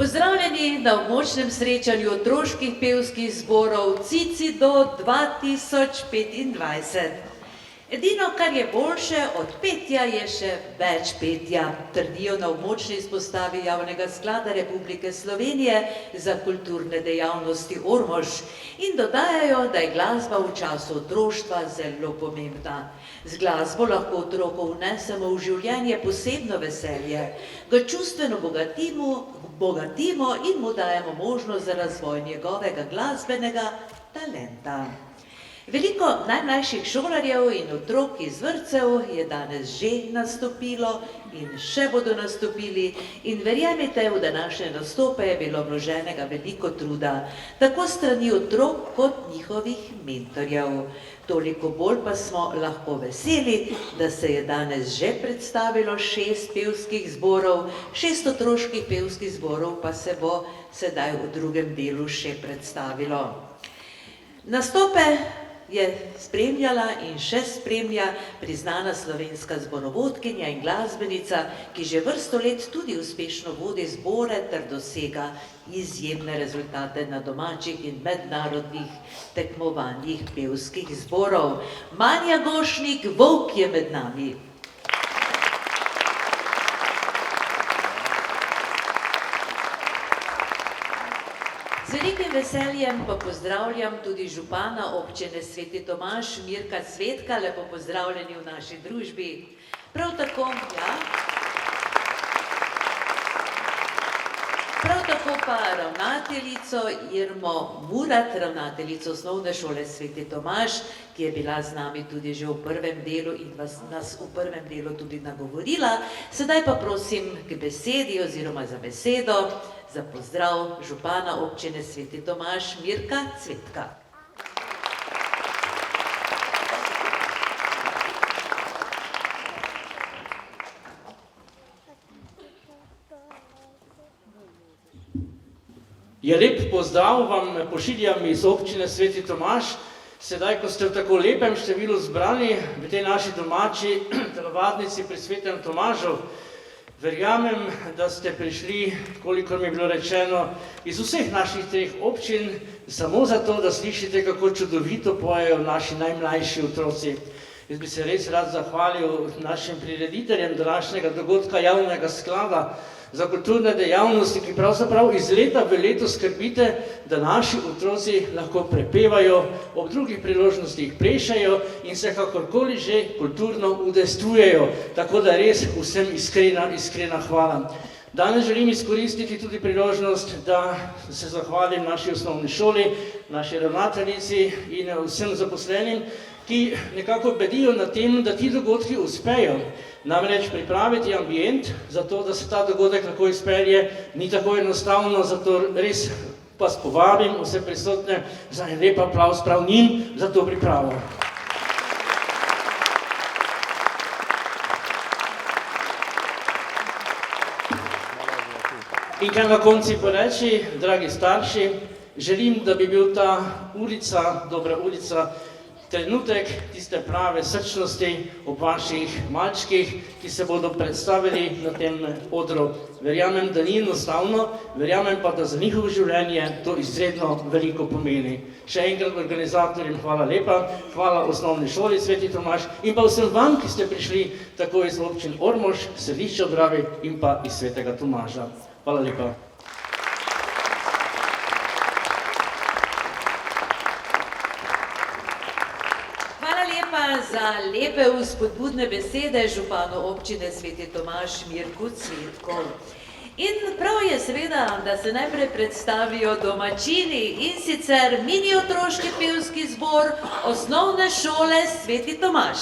Pozdravljeni na območnem srečanju otroških pevskih zborov Cici do 2025. Edino, kar je boljše od petja, je še več petja, trdijo na območni izpostavi Javnega sklada Republike Slovenije za kulturne dejavnosti Ormož in dodajajo, da je glasba v času otroštva zelo pomembna. Z glasbo lahko otroku vnesemo v življenje posebno veselje, ga čustveno bogatimo in mu dajemo možnost za razvoj njegovega glasbenega talenta. Veliko najmlajših šolarjev in otrok iz vrtcev je danes že nastopilo in še bodo nastopili in verjemite, v današnje nastope je bilo vloženega veliko truda, tako strani otrok kot njihovih mentorjev. Toliko bolj pa smo lahko veseli, da se je danes že predstavilo 6 pevskih zborov, 6 otroških pevskih zborov pa se bo sedaj v drugem delu še predstavilo. Nastope je spremljala in še spremlja priznana slovenska zborovodkinja in glasbenica, ki že vrsto let tudi uspešno vodi zbore ter dosega izjemne rezultate na domačih in mednarodnih tekmovanjih pevskih zborov. Manja Gošnik, Volk je med nami. Z velikim veseljem pa pozdravljam tudi župana občine Sveti Tomaž, Mirka Cvetka, lepo pozdravljeni v naši družbi. Prav tako pa ravnateljico Irmo Murat, ravnateljico osnovne šole Sveti Tomaž, ki je bila z nami tudi že v prvem delu in nas v prvem delu tudi nagovorila. Sedaj pa prosim k besedi oziroma za besedo, za pozdrav župana občine Sveti Tomaž, Mirka Cvetka. Ja, lep pozdrav vam pošiljam iz občine Sveti Tomaž. Sedaj, ko ste v tako lepem številu zbrani v tej naši domači telovadnici pri Svetem Tomažu, verjamem, da ste prišli, kolikor mi je bilo rečeno, iz vseh naših 3 občin, samo zato, da slišite, kako čudovito pojejo naši najmlajši otroci. Jaz bi se res rad zahvalil našim prirediteljem današnjega dogodka Javnega sklada za kulturne dejavnosti, ki pravzaprav iz leta v leto skrbite, da naši otroci lahko prepevajo, ob drugih priložnostih plešajo in se kakorkoli že kulturno udejstvujejo. Tako da res vsem iskrena hvala. Danes želim izkoristiti tudi priložnost, da se zahvalim naši osnovni šoli, naši ravnateljici in vsem zaposlenim, ki nekako bedijo na tem, da ti dogodki uspejo. Namreč pripraviti ambient za to, da se ta dogodek lahko izpelje, ni tako enostavno, zato res vas povabim vse prisotne za en lep aplavz prav njim za to pripravo. In kaj na konci poreči, dragi starši, želim, da bi bil ta ulica, dobra ulica, trenutek tiste prave srčnosti ob vaših malčkih, ki se bodo predstavili na tem odru. Verjamem, da ni enostavno, verjamem pa, da za njihovo življenje to izredno veliko pomeni. Še enkrat organizatorjem hvala lepa, hvala osnovni šoli Sveti Tomaž in pa vsem vam, ki ste prišli tako iz občin Ormož, Središče ob Dravi in pa iz Svetega Tomaža. Hvala lepa. Za lepe vzpodbudne besede županu občine Sveti Tomaž Mirku Cvetku. In prav je seveda, da se najprej predstavijo domačini in sicer mini otroški pevski zbor osnovne šole Sveti Tomaž.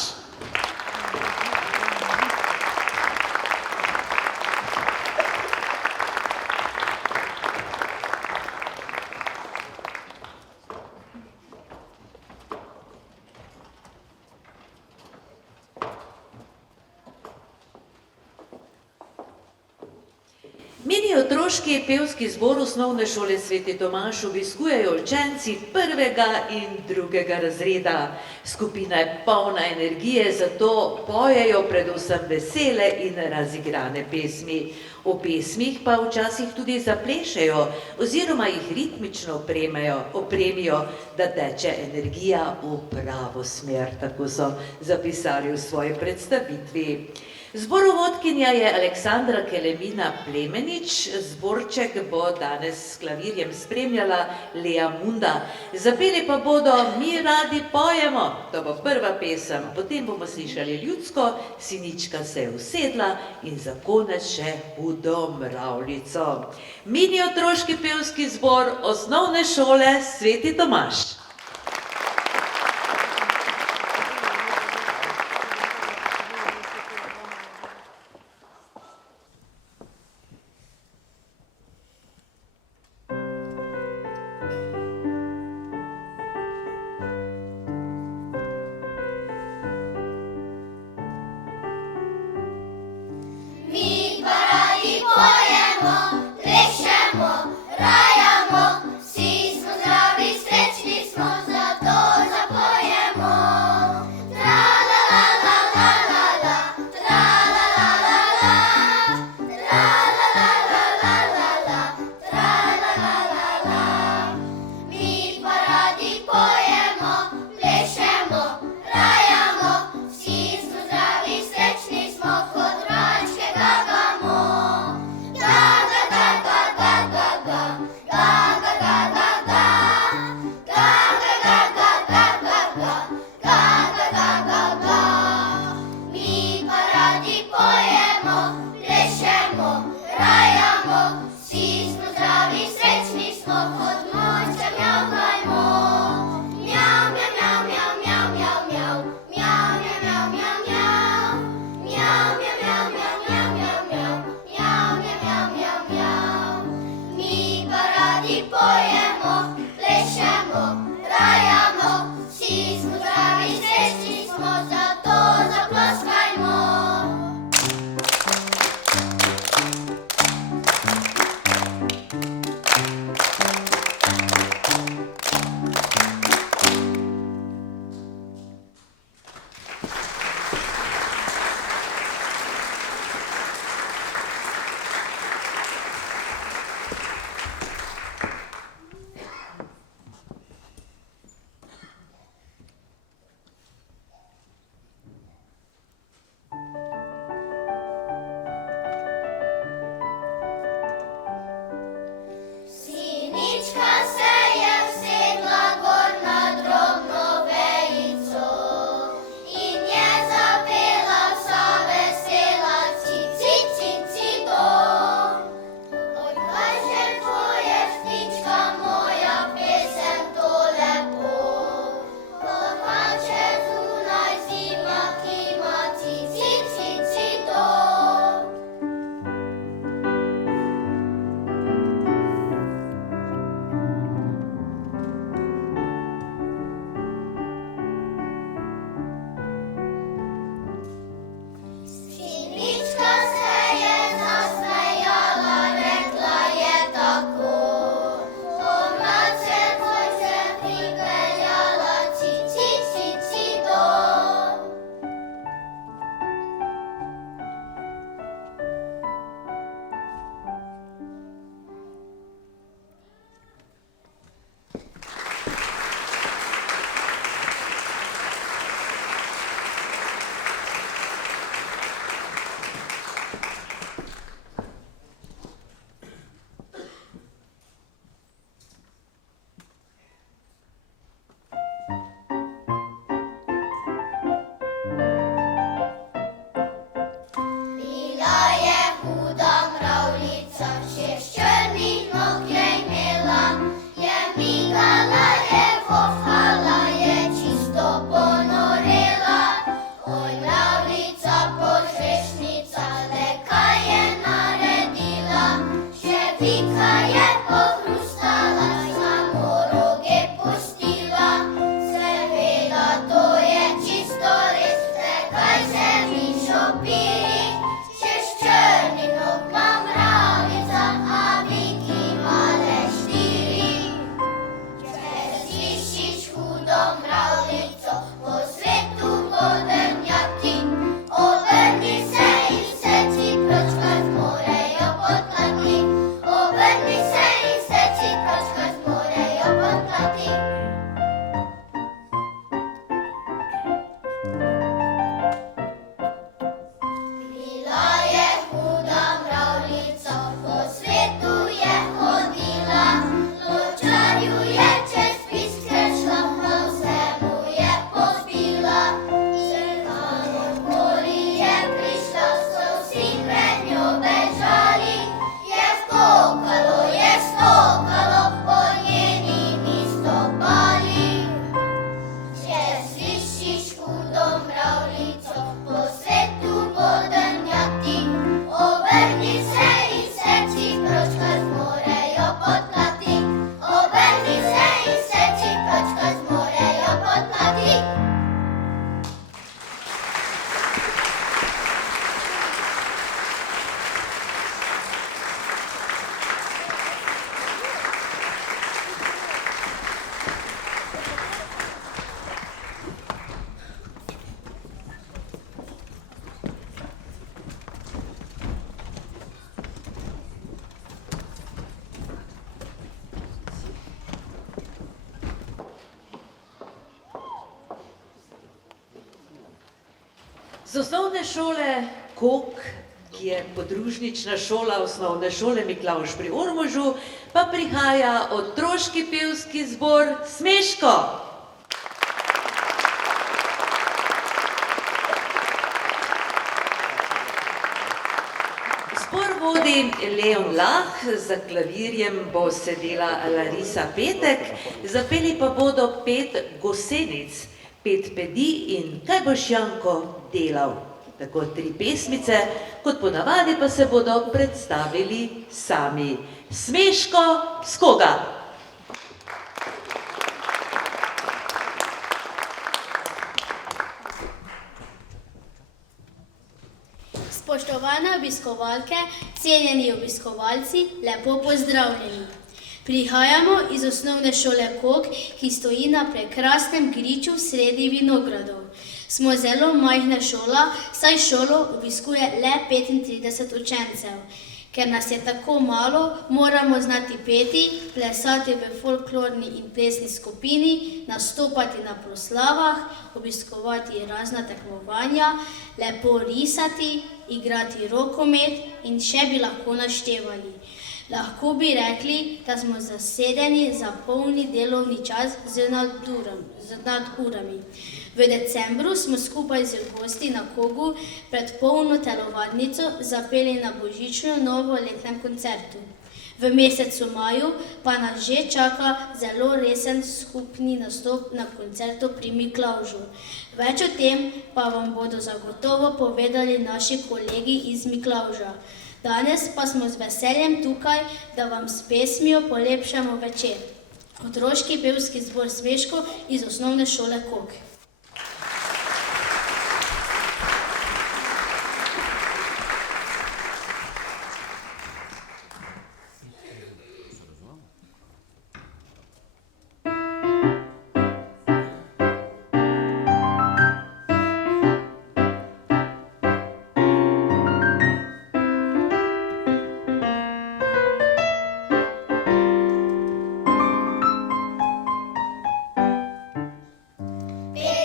Mini otroški pevski zbor osnovne šole Sveti Tomaž obiskujejo učenci 1. in 2. razreda. Skupina je polna energije, zato pojejo predvsem vesele in razigrane pesmi. V pesmih pa včasih tudi zaplešejo oziroma jih ritmično opremijo, da teče energija v pravo smer, tako so zapisali v svoji predstavitvi. Zborovodkinja je Aleksandra Kelemina Plemenič, zborček bo danes s klavirjem spremljala Lea Munda. Zapeli pa bodo Mi radi pojemo, to bo prva pesem, potem bomo slišali ljudsko, Sinička se je usedla in za konec še Hudo mravljico. Mini otroški pevski zbor osnovne šole Sveti Tomaž. Z osnovne šole Kok, ki je podružnična šola osnovne šole Miklavž pri Ormožu, pa prihaja otroški pevski zbor Smeško. Zbor vodi Leon Lah, za klavirjem bo sedela Larisa Petek, zapeli pa bodo 5 gosenic, 5 pedi in Kaj boš, Janko, delal? Tako 3 pesmice, kot ponavadi pa se bodo predstavili sami. Smeško, Skoga. Spoštovane obiskovalke, cenjeni obiskovalci, lepo pozdravljeni. Prihajamo iz osnovne šole Kok, ki stoji na prekrasnem griču sredi vinogradov. Smo zelo majhna šola, saj šolo obiskuje le 35 učencev. Ker nas je tako malo, moramo znati peti, plesati v folklorni in plesni skupini, nastopati na proslavah, obiskovati razna tekmovanja, lepo risati, igrati rokomet in še bi lahko naštevali. Lahko bi rekli, da smo zasedeni za polni delovni čas z nadurami. V decembru smo skupaj z gosti na Kogu pred polno telovadnico zapeli na božično novoletnem koncertu. V mesecu maju pa nas že čaka zelo resen skupni nastop na koncertu pri Miklavžu. Več o tem pa vam bodo zagotovo povedali naši kolegi iz Miklavža. Danes pa smo z veseljem tukaj, da vam s pesmijo polepšamo večer. Otroški pevski zbor Smeško iz osnovne šole Kok. Pet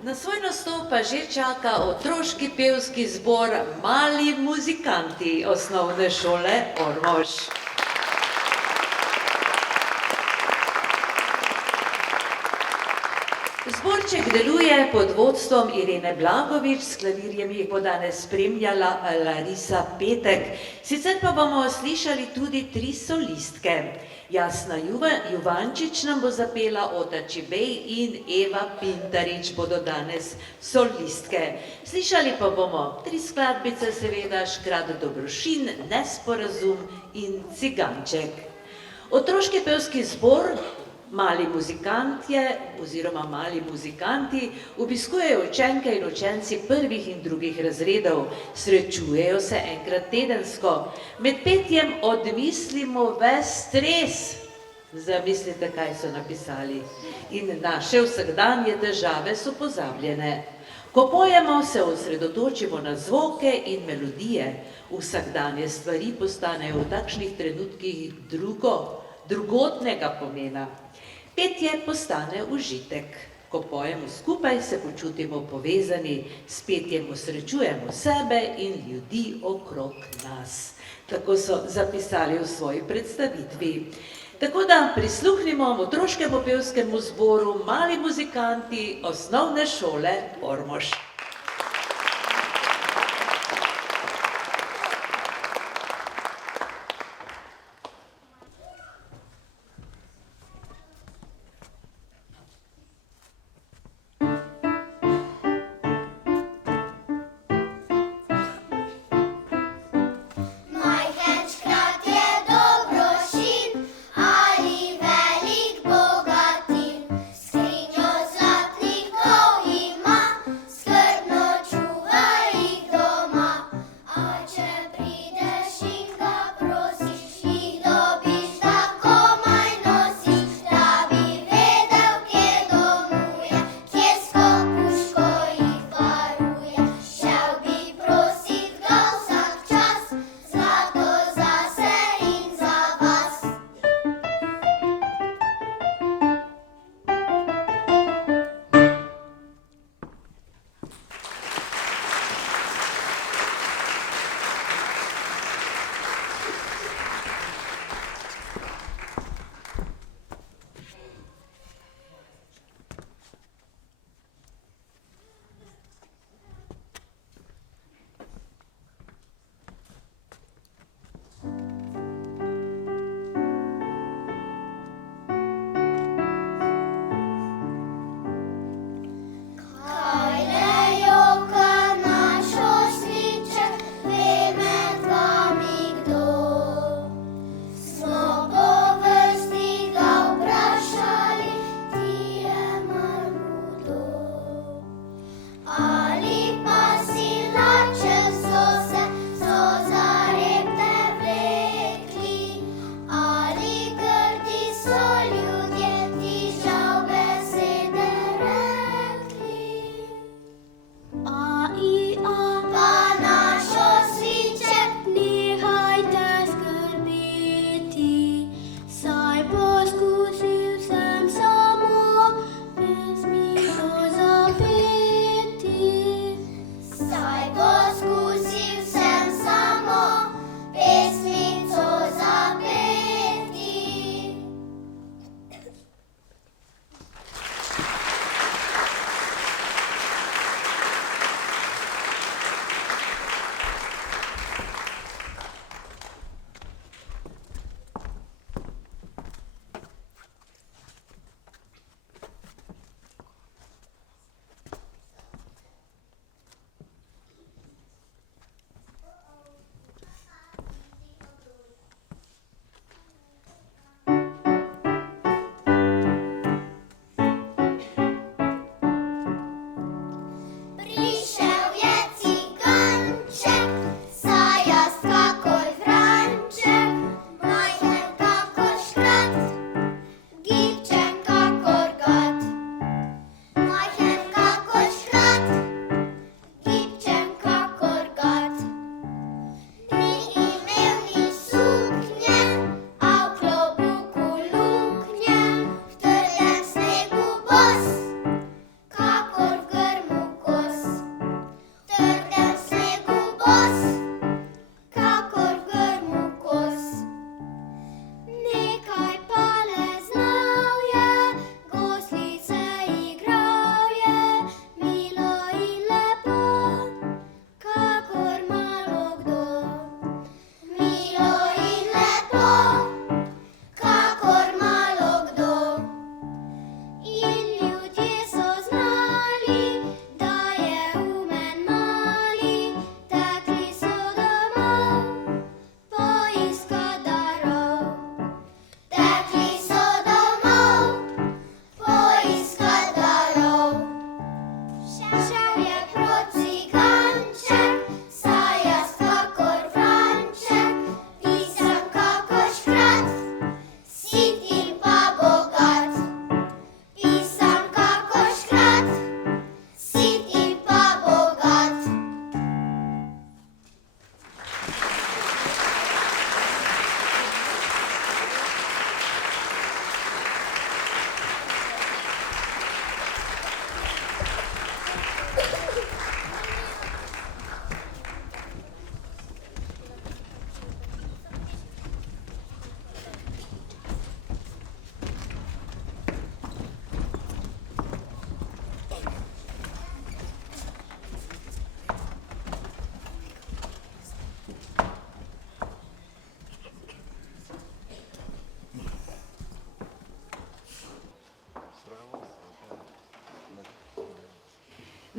Na svoj nastop pa že čaka otroški pevski zbor Mali muzikanti osnovne šole Ormož. Zborček deluje pod vodstvom Irene Blagovič, s klavirjem jih bo danes spremljala Larisa Petek. Sicer pa bomo slišali tudi 3 solistke. Jasna Juvančič nam bo zapela, Ota Čibej in Eva Pintarič bodo danes solistke. Slišali pa bomo 3 skladbice, seveda, Škrad Dobrošin, Nesporazum in Ciganček. Otroški pevski zbor Mali muzikantje oziroma mali muzikanti obiskujejo učenke in učenci 1. in 2. razredov, srečujejo se enkrat tedensko. Med petjem odmislimo ves stres. Zamislite, kaj so napisali. In naše vsakdanje težave so pozabljene. Ko pojemo, se osredotočimo na zvoke in melodije. Vsakdanje stvari postanejo v takšnih trenutkih drugotnega pomena. Petje postane užitek. Ko pojemo skupaj, se počutimo povezani, s petjem osrečujemo sebe in ljudi okrog nas. Tako so zapisali v svoji predstavitvi. Tako da prisluhnimo otroškemu pevskemu zboru Mali muzikanti osnovne šole Ormož. Skrinjo zlatnikov ima,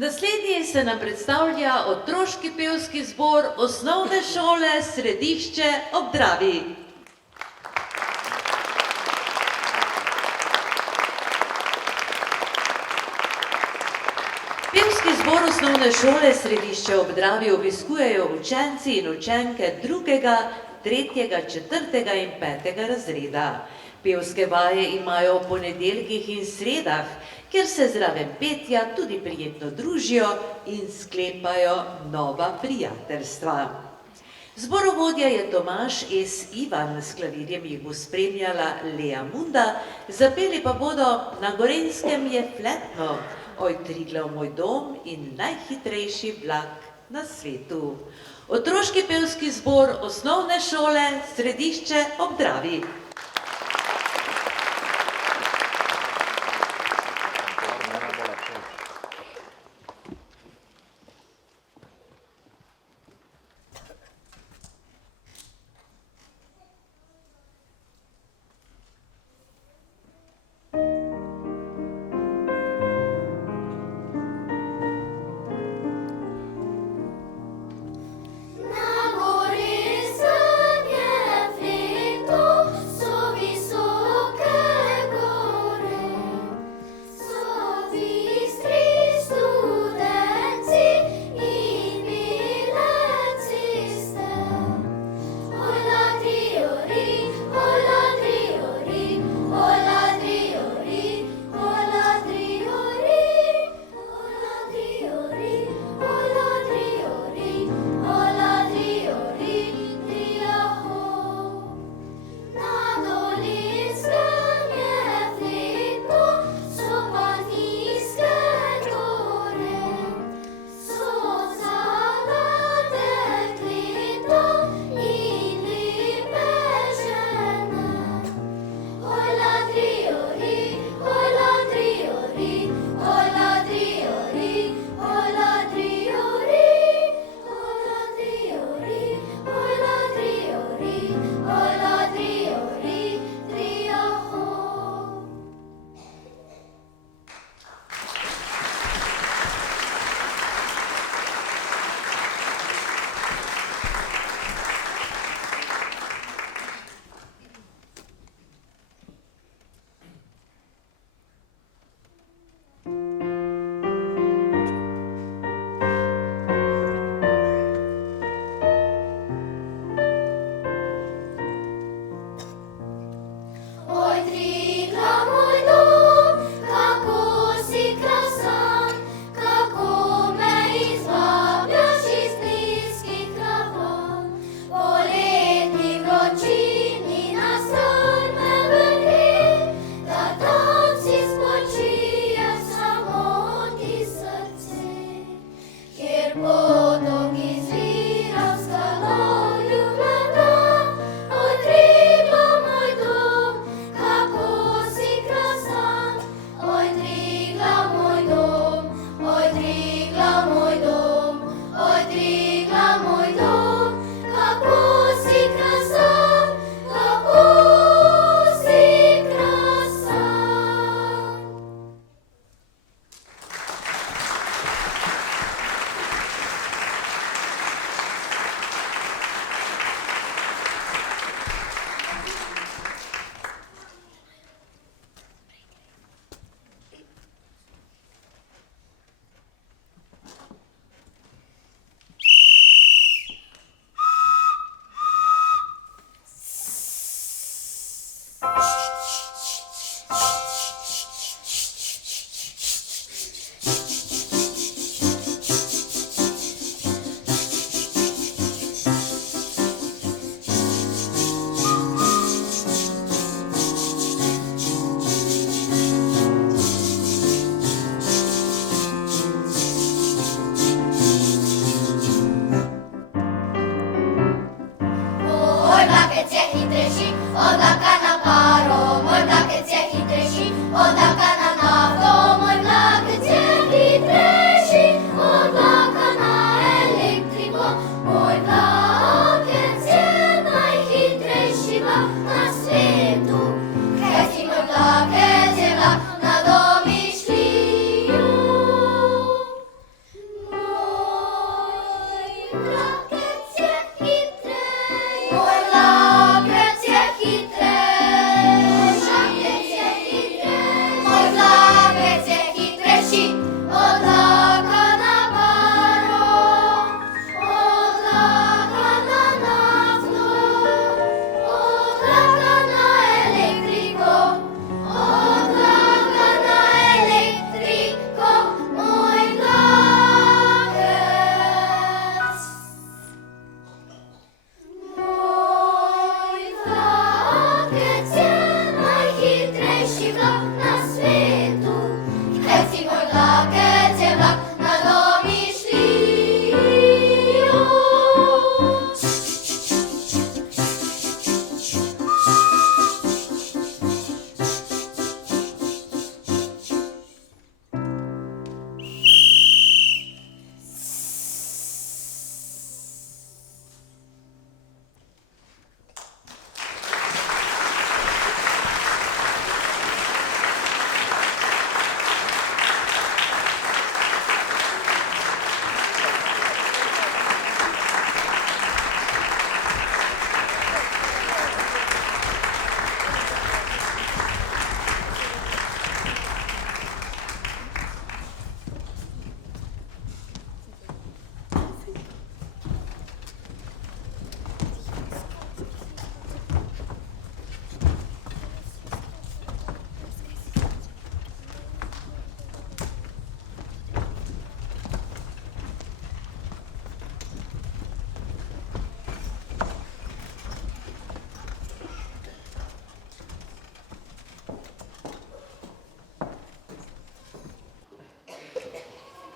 Naslednji se nam predstavlja otroški pevski zbor osnovne šole Središče ob Dravi. Pevski zbor osnovne šole Središče ob Dravi obiskujejo učenci in učenke 2., 3., 4. in 5. razreda. Pevske vaje imajo ob ponedeljkih in sredah, kjer se zraven petja tudi prijetno družijo in sklepajo nova prijateljstva. Zborovodja je Tomaž S. Ivan, s klavirjem jih bo spremljala Lea Munda, zapeli pa bodo Na Gorenjskem je fletno, Oj Triglav moj dom in Najhitrejši vlak na svetu. Otroški pevski zbor osnovne šole Središče ob Dravi.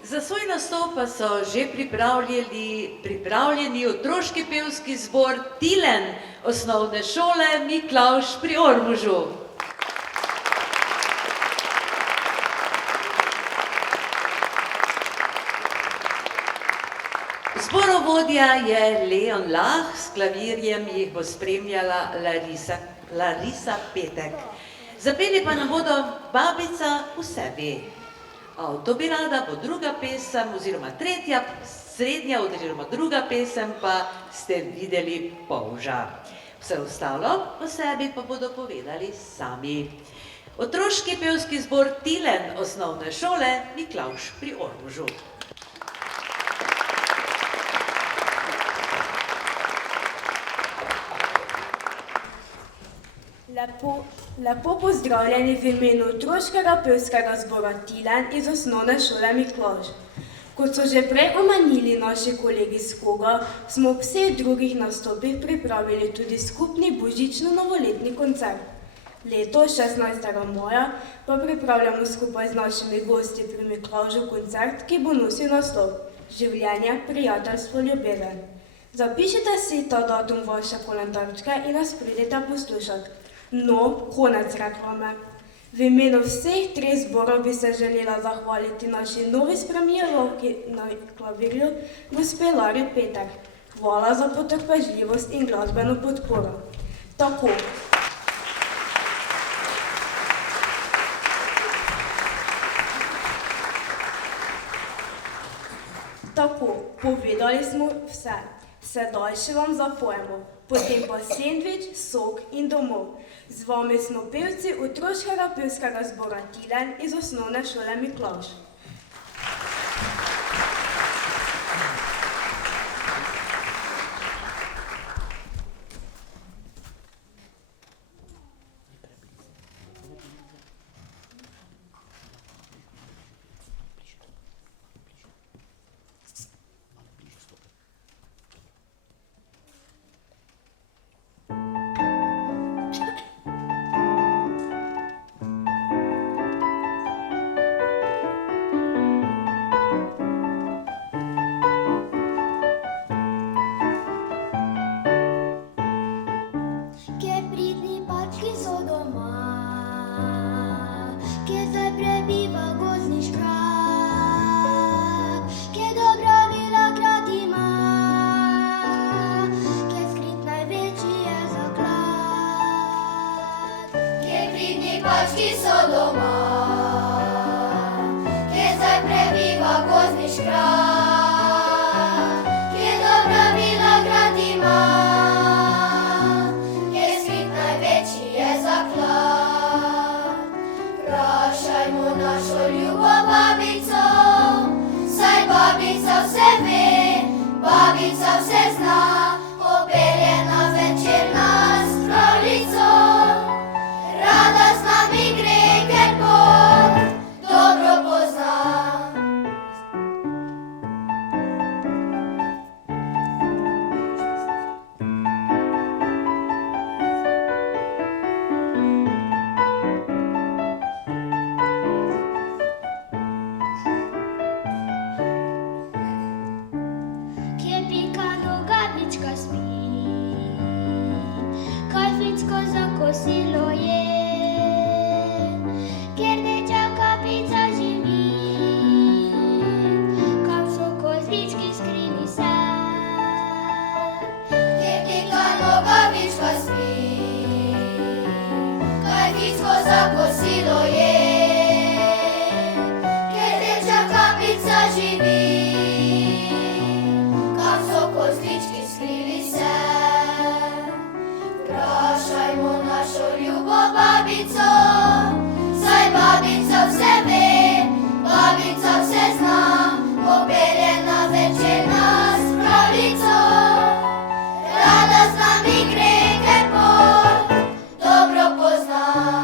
Za svoj nastop pa so že pripravljeni otroški pevski zbor Tilen osnovne šole Miklavž pri Ormožu. Zborovodja je Leon Lah, s klavirjem jih bo spremljala Larisa Petek. Zapeli pa nam bodo Babica v sebi. To bi rada bo druga pesem, oziroma tretja, srednja oziroma druga pesem pa ste videli polža. Vse ostalo o sebi pa bodo povedali sami. Otroški pevski zbor Tilen osnovne šole Miklavž pri Ormožu. Lepo pozdravljeni v imenu otroškega pevskega zbora Tilen iz osnovne šole Miklavž. Kot so že prej omenili naši kolegi s Koga, smo ob vseh drugih nastopih pripravili tudi skupni božično-novoletni koncert. Letos, 16. maja, pa pripravljamo skupaj z našimi gosti pri Miklavžu koncert, ki bo nosil naslov Življenje, prijateljstvo, ljubezen. Zapišite si ta datum v vaše koledarčke in nas pridite poslušati. No, konec reklame. V imenu vseh treh zborov bi se želela zahvaliti naši novi spremljevalki na klavirju, gospe Lari Petek. Hvala za potrpežljivost in glasbeno podporo. Tako, povedali smo vse. Sedaj še vam zapojemo, potem pa sendvič, sok in domov. Z vami smo pevci otroškega pevskega zbora Tilen iz osnovne šole Miklavž. Kje zdaj prebiva gozdni škrat, kje našo ljubo babico, saj babica vse ve, babica vse zna, popelje na večer nas pravljico. Rada z nami gre, ker pot dobro pozna.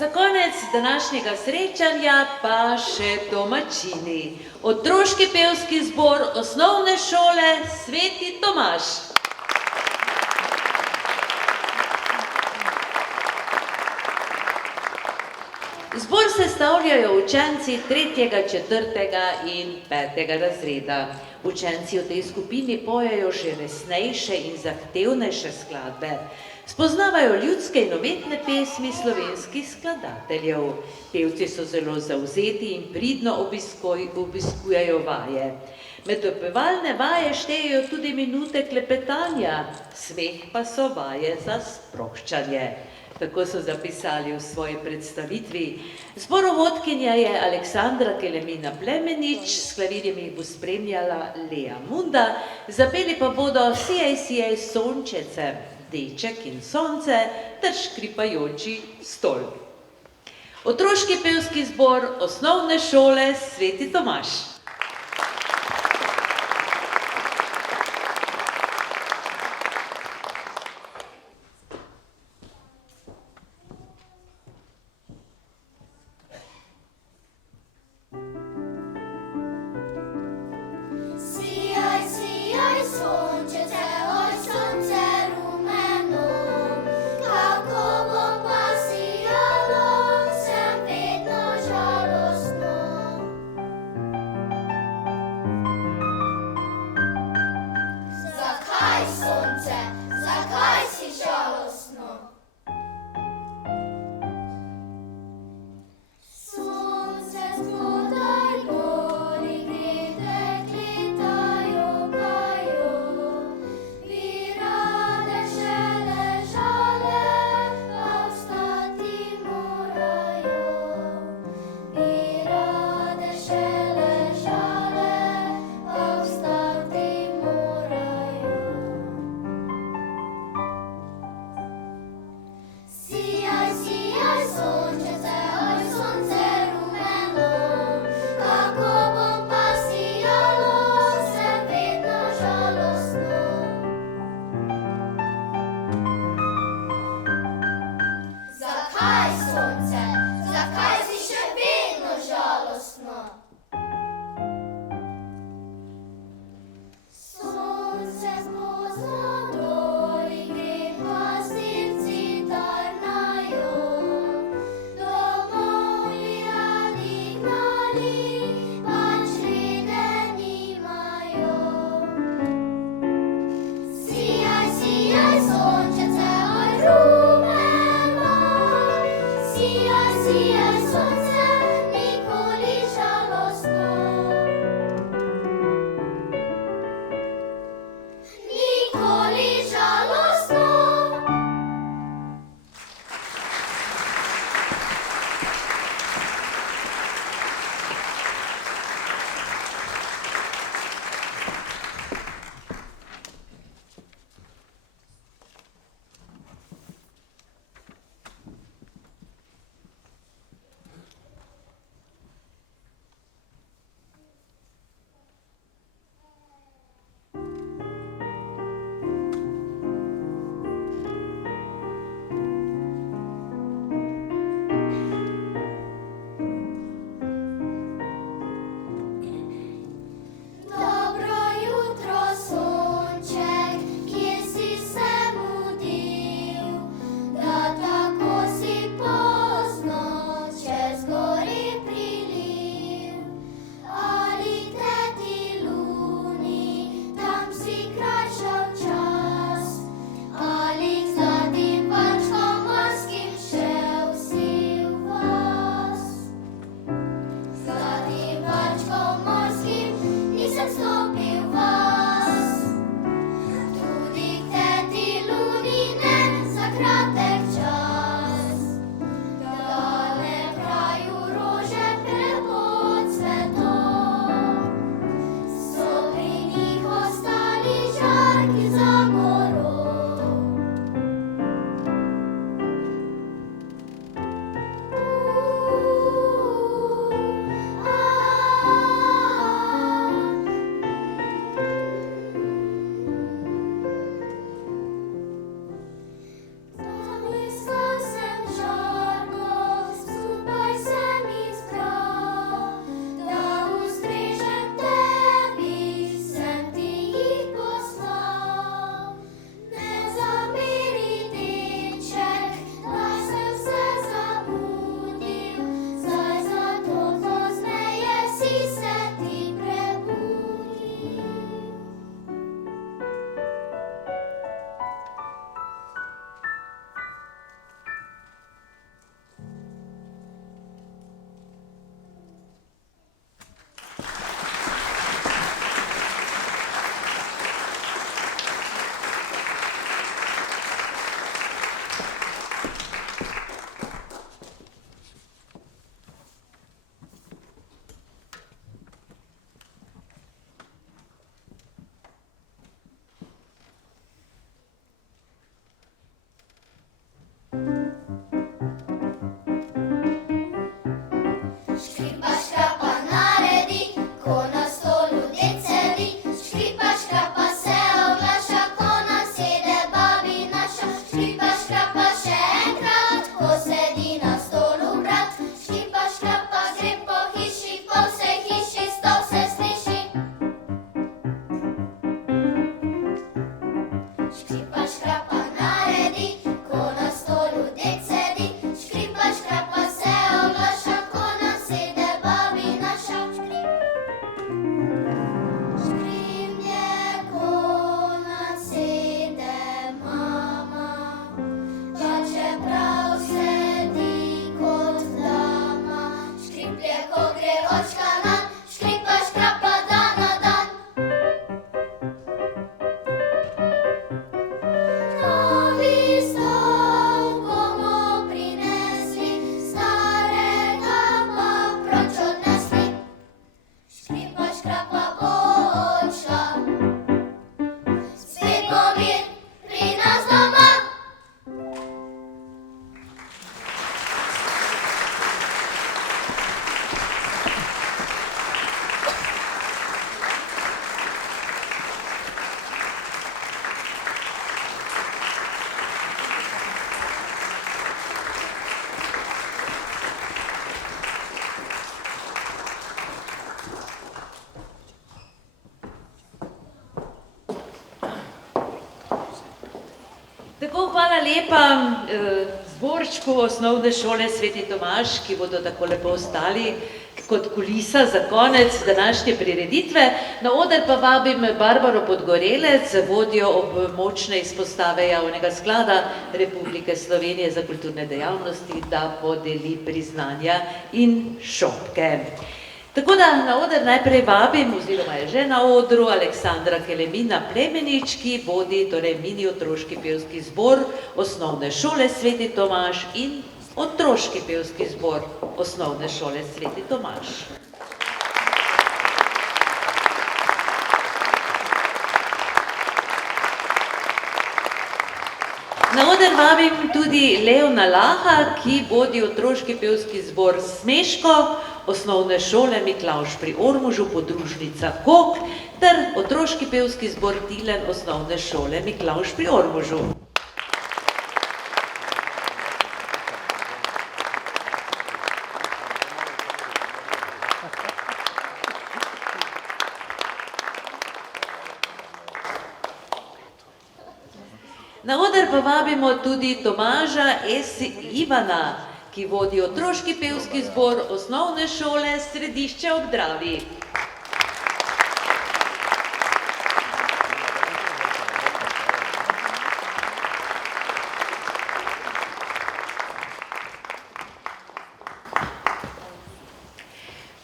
Za konec današnjega srečanja pa še domačini. Otroški pevski zbor osnovne šole Sveti Tomaž. Zbor sestavljajo učenci 3., 4. in 5. razreda. Učenci v tej skupini pojejo že resnejše in zahtevnejše skladbe. Spoznavajo ljudske in novetne pesmi slovenskih skladateljev. Pevci so zelo zavzeti in pridno obiskujejo vaje. Med opevalne vaje štejejo tudi minute klepetanja, smeh pa so vaje za sproščanje. Tako so zapisali v svoji predstavitvi. Zborovodkinja je Aleksandra Kelemina Plemenič, s klavirjem jih bo spremljala Lea Munda, zapeli pa bodo Sijaj, sijaj sončece, Deček in sonce ter Škripajoči stol. Otroški pevski zbor osnovne šole Sveti Tomaž. Sijaj, sijaj sončece, oj sonce rumeno, kako bo pa sijalo, sem vedno žalostno. hvala lepa zborčku osnovne šole Sveti Tomaž, ki bodo tako lepo ostali kot kulisa za konec današnje prireditve. Na oder pa vabim Barbaro Podgorelec, vodjo območne izpostave javnega sklada Republike Slovenije za kulturne dejavnosti, da podeli priznanja in šopke. Tako da na oder najprej vabim, oziroma je že na odru, Aleksandra Kelemina Plemenič, ki vodi torej mini otroški pevski zbor osnovne šole Sveti Tomaž in otroški pevski zbor osnovne šole Sveti Tomaž. Na oder vabim tudi Leona Laha, ki vodi otroški pevski zbor Smeško osnovne šole Miklavž pri Ormožu, podružnica Kok, ter otroški pevski zbor Tilen osnovne šole Miklavž pri Ormožu. Na oder pa vabimo tudi Tomaža S. Ivana, ki vodi otroški pevski zbor osnovne šole Središče ob Dravi.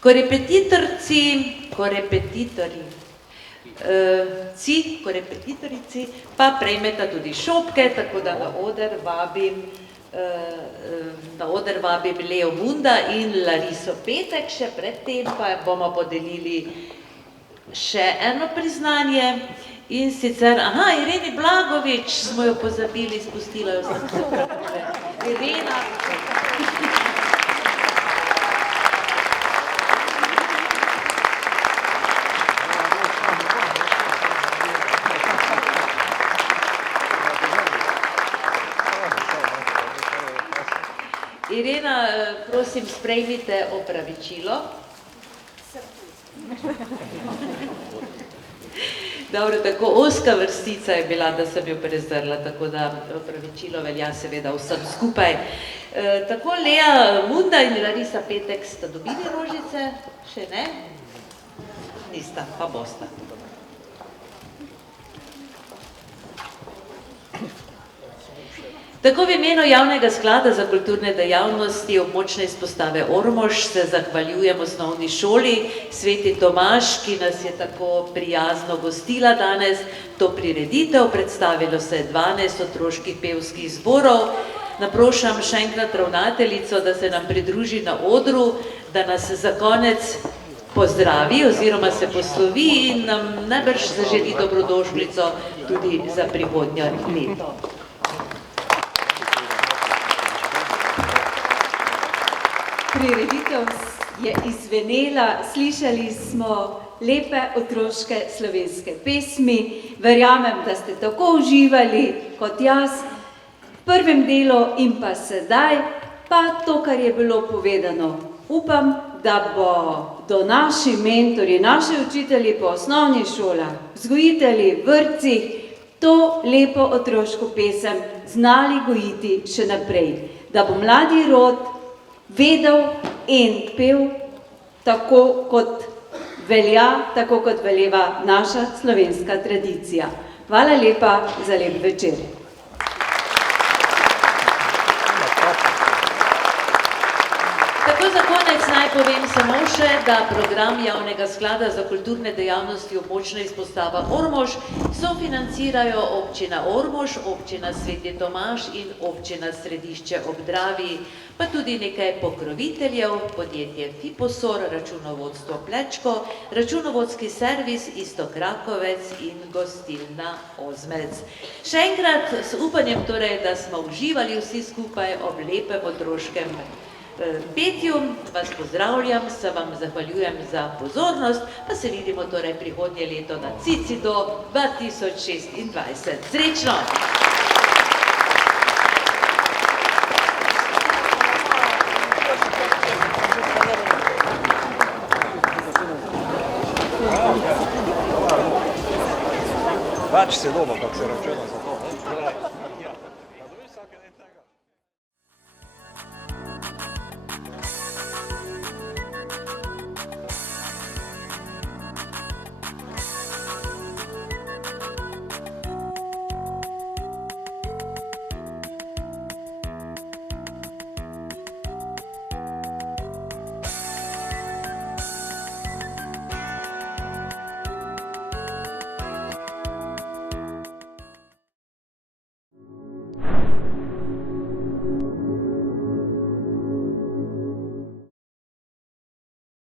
Korepetitorici pa prejmeta tudi šopke, tako da na oder vabim Leo Munda in Lariso Petek, še predtem pa bomo podelili še eno priznanje in sicer, Ireni Blagovič, smo jo pozabili, spustila jo sem se takole. Irena. Irena, prosim, sprejmite opravičilo. Dobro, tako ozka vrstica je bila, da sem jo prezrla, tako da opravičilo velja seveda vsem skupaj. Tako Lea Munda in Larisa Petek sta dobili rožice, še ne? Nista, pa bosta. Tako v imenu Javnega sklada za kulturne dejavnosti območne izpostave Ormož se zahvaljujem osnovni šoli Sveti Tomaž, ki nas je tako prijazno gostila danes. To prireditev predstavilo se 12 otroških pevskih zborov. Naprošam še enkrat ravnateljico, da se nam pridruži na odru, da nas za konec pozdravi oziroma se poslovi in nam najbrž zaželi dobrodošlico tudi za prihodnje leto. Prireditev je izvenela, slišali smo lepe otroške slovenske pesmi. Verjamem, da ste tako uživali kot jaz v prvem delu in pa sedaj, pa to, kar je bilo povedano. Upam, da bodo naši mentori, naši učitelji po osnovnih šolah, vzgojitelji, vrtcih, to lepo otroško pesem znali gojiti še naprej. Da bo mladi rod vedel in pel tako kot veleva naša slovenska tradicija. Hvala lepa za lep večer. Tako za konec naj povem samo še, da program Javnega sklada za kulturne dejavnosti območna izpostava Ormož sofinancirajo občina Ormož, občina Sveti Tomaž in občina Središče ob Dravi, pa tudi nekaj pokroviteljev, podjetje Fiposor, računovodstvo Plečko, računovodski servis Istok Rakovec in gostilna Ozmec. Še enkrat s upanjem torej, da smo uživali vsi skupaj ob lepem otroškem petju, vas pozdravljam, se vam zahvaljujem za pozornost, pa se vidimo torej prihodnje leto na Cicido 2026. Srečno! Pač se doma, kako se računa za to.